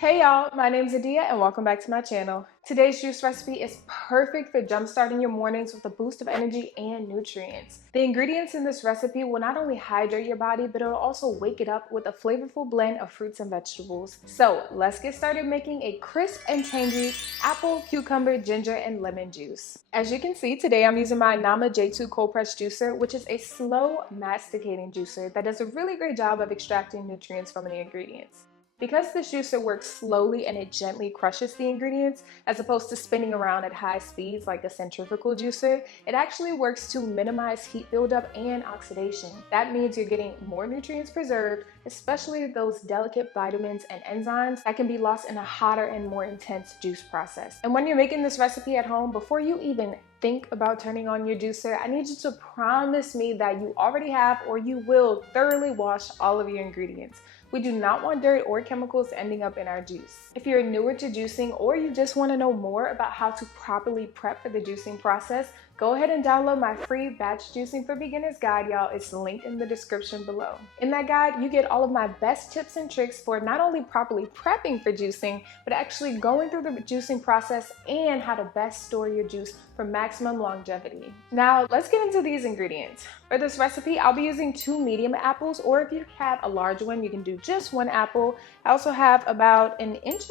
Hey y'all, my name's Adia and welcome back to my channel. Today's juice recipe is perfect for jumpstarting your mornings with a boost of energy and nutrients. The ingredients in this recipe will not only hydrate your body, but it'll also wake it up with a flavorful blend of fruits and vegetables. So let's get started making a crisp and tangy apple, cucumber, ginger, and lemon juice. As you can see, today I'm using my Nama J2 cold press juicer, which is a slow masticating juicer that does a really great job of extracting nutrients from the ingredients. Because this juicer works slowly and it gently crushes the ingredients, as opposed to spinning around at high speeds like a centrifugal juicer, it actually works to minimize heat buildup and oxidation. That means you're getting more nutrients preserved, especially those delicate vitamins and enzymes that can be lost in a hotter and more intense juice process. And when you're making this recipe at home, before you even think about turning on your juicer, I need you to promise me that you already have or you will thoroughly wash all of your ingredients. We do not want dirt or chemicals ending up in our juice. If you're newer to juicing or you just want to know more about how to properly prep for the juicing process, go ahead and download my free batch juicing for beginners guide, y'all. It's linked in the description below. In that guide, you get all of my best tips and tricks for not only properly prepping for juicing, but actually going through the juicing process and how to best store your juice for maximum longevity. Now, let's get into these ingredients. For this recipe, I'll be using 2 medium apples, or if you have a large one, you can do just 1 apple. I also have about 1.5 inches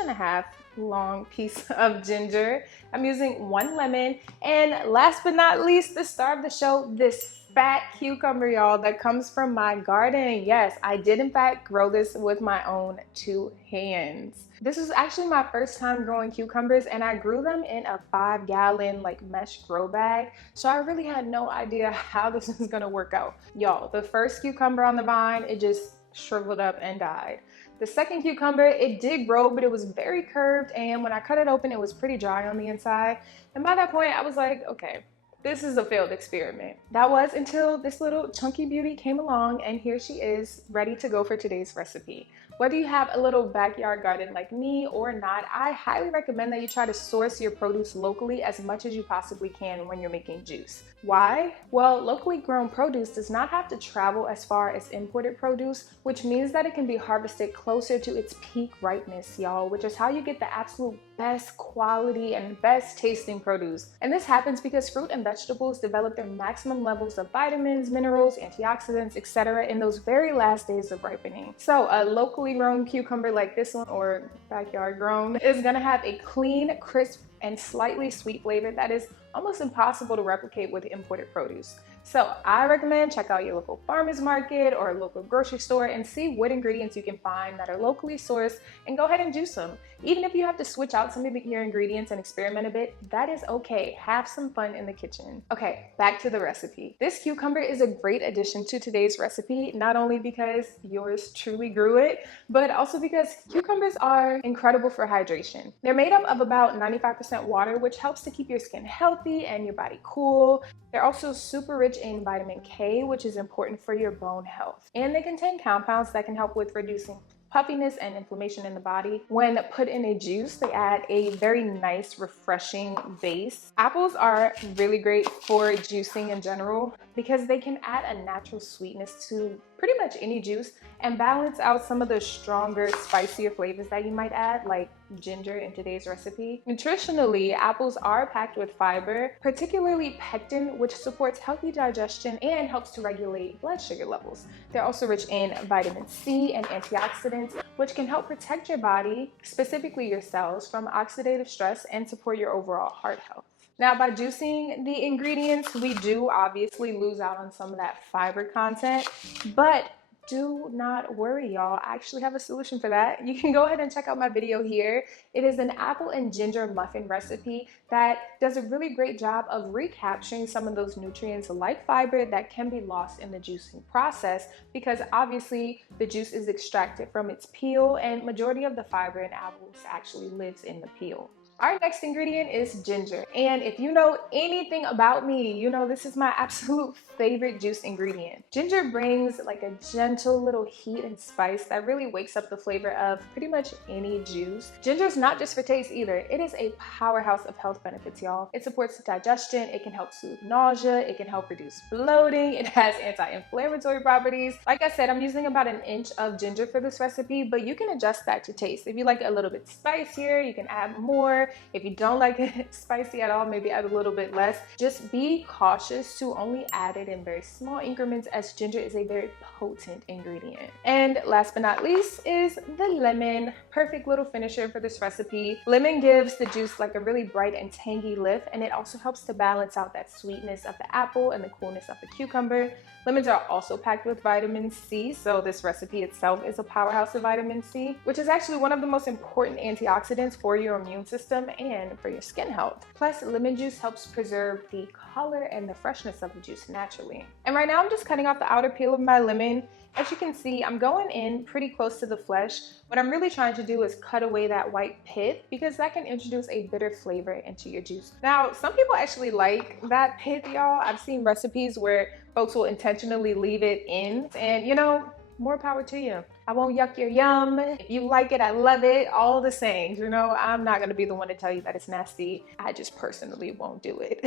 long piece of ginger. I'm using 1 lemon, and last but not least, the star of the show, this fat cucumber, y'all, that comes from my garden. Yes, I did in fact grow this with my own 2 hands. This was actually my first time growing cucumbers, and I grew them in a 5-gallon mesh grow bag. So I really had no idea how this was gonna work out. Y'all, the first cucumber on the vine, it just shriveled up and died. The second cucumber, it did grow, but it was very curved, and when I cut it open, it was pretty dry on the inside. And by that point, I was like, okay, this is a failed experiment. That was until this little chunky beauty came along, and here she is, ready to go for today's recipe. Whether you have a little backyard garden like me or not, I highly recommend that you try to source your produce locally as much as you possibly can when you're making juice. Why? Well, locally grown produce does not have to travel as far as imported produce, which means that it can be harvested closer to its peak ripeness, y'all, which is how you get the absolute best quality and best tasting produce. And this happens because fruit and vegetables develop their maximum levels of vitamins, minerals, antioxidants, etc. in those very last days of ripening. So a locally grown cucumber like this one, or backyard grown, is gonna have a clean, crisp, and slightly sweet flavor that is almost impossible to replicate with imported produce. So I recommend check out your local farmer's market or local grocery store and see what ingredients you can find that are locally sourced, and go ahead and juice them. Even if you have to switch out some of your ingredients and experiment a bit, that is okay. Have some fun in the kitchen. Okay, back to the recipe. This cucumber is a great addition to today's recipe, not only because yours truly grew it, but also because cucumbers are incredible for hydration. They're made up of about 95% water, which helps to keep your skin healthy and your body cool. They're also super rich in vitamin K, which is important for your bone health. And they contain compounds that can help with reducing puffiness and inflammation in the body. When put in a juice, they add a very nice, refreshing base. Apples are really great for juicing in general because they can add a natural sweetness to pretty much any juice and balance out some of the stronger, spicier flavors that you might add, like ginger in today's recipe. Nutritionally, apples are packed with fiber, particularly pectin, which supports healthy digestion and helps to regulate blood sugar levels. They're also rich in vitamin C and antioxidants, which can help protect your body, specifically your cells, from oxidative stress and support your overall heart health. Now, by juicing the ingredients, we do obviously lose out on some of that fiber content, but do not worry, y'all. I actually have a solution for that. You can go ahead and check out my video here. It is an apple and ginger muffin recipe that does a really great job of recapturing some of those nutrients like fiber that can be lost in the juicing process, because obviously the juice is extracted from its peel and majority of the fiber in apples actually lives in the peel. Our next ingredient is ginger. And if you know anything about me, you know this is my absolute favorite juice ingredient. Ginger brings like a gentle little heat and spice that really wakes up the flavor of pretty much any juice. Ginger is not just for taste either. It is a powerhouse of health benefits, y'all. It supports digestion, it can help soothe nausea, it can help reduce bloating, it has anti-inflammatory properties. Like I said, I'm using about an inch of ginger for this recipe, but you can adjust that to taste. If you like it a little bit spicier, you can add more. If you don't like it spicy at all, maybe add a little bit less. Just be cautious to only add it in very small increments, as ginger is a very potent ingredient. And last but not least is the lemon. Perfect little finisher for this recipe. Lemon gives the juice like a really bright and tangy lift, and it also helps to balance out that sweetness of the apple and the coolness of the cucumber. Lemons are also packed with vitamin C, so this recipe itself is a powerhouse of vitamin C, which is actually one of the most important antioxidants for your immune system and for your skin health. Plus, lemon juice helps preserve the color and the freshness of the juice naturally. And right now I'm just cutting off the outer peel of my lemon. As you can see, I'm going in pretty close to the flesh. What I'm really trying to do is cut away that white pith, because that can introduce a bitter flavor into your juice. Now, some people actually like that pith, y'all. I've seen recipes where folks will intentionally leave it in, and you know, more power to you. I won't yuck your yum. If you like it, I love it. All the sayings, you know, I'm not gonna be the one to tell you that it's nasty. I just personally won't do it.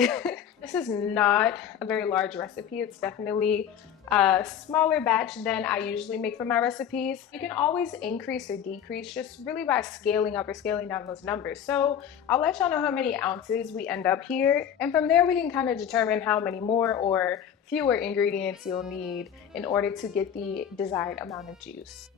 This is not a very large recipe. It's definitely a smaller batch than I usually make for my recipes. You can always increase or decrease just really by scaling up or scaling down those numbers. So I'll let y'all know how many ounces we end up here. And from there, we can kind of determine how many more or fewer ingredients you'll need in order to get the desired amount of juice.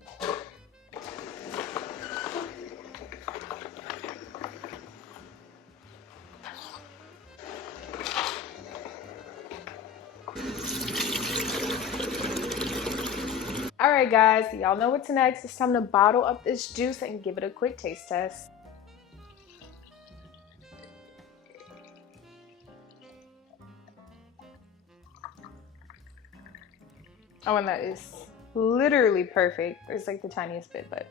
All right, guys, y'all know what's next. It's time to bottle up this juice and give it a quick taste test. Oh, and that is literally perfect. It's like the tiniest bit, but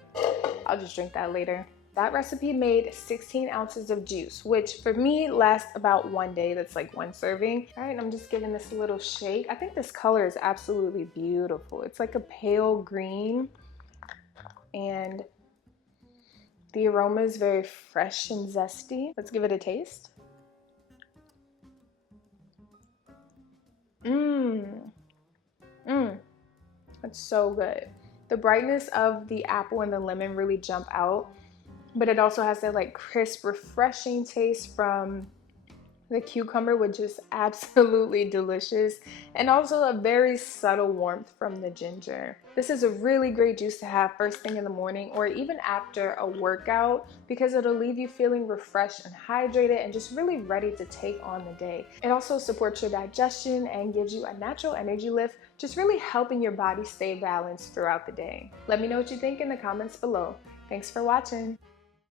I'll just drink that later. That recipe made 16 ounces of juice, which for me lasts about 1 day. That's like 1 serving. All right, I'm just giving this a little shake. I think this color is absolutely beautiful. It's like a pale green, and the aroma is very fresh and zesty. Let's give it a taste. It's so good. The brightness of the apple and the lemon really jump out, but it also has that like crisp, refreshing taste from the cucumber, which is absolutely delicious, and also a very subtle warmth from the ginger. This is a really great juice to have first thing in the morning or even after a workout, because it'll leave you feeling refreshed and hydrated and just really ready to take on the day. It also supports your digestion and gives you a natural energy lift, just really helping your body stay balanced throughout the day. Let me know what you think in the comments below. Thanks for watching.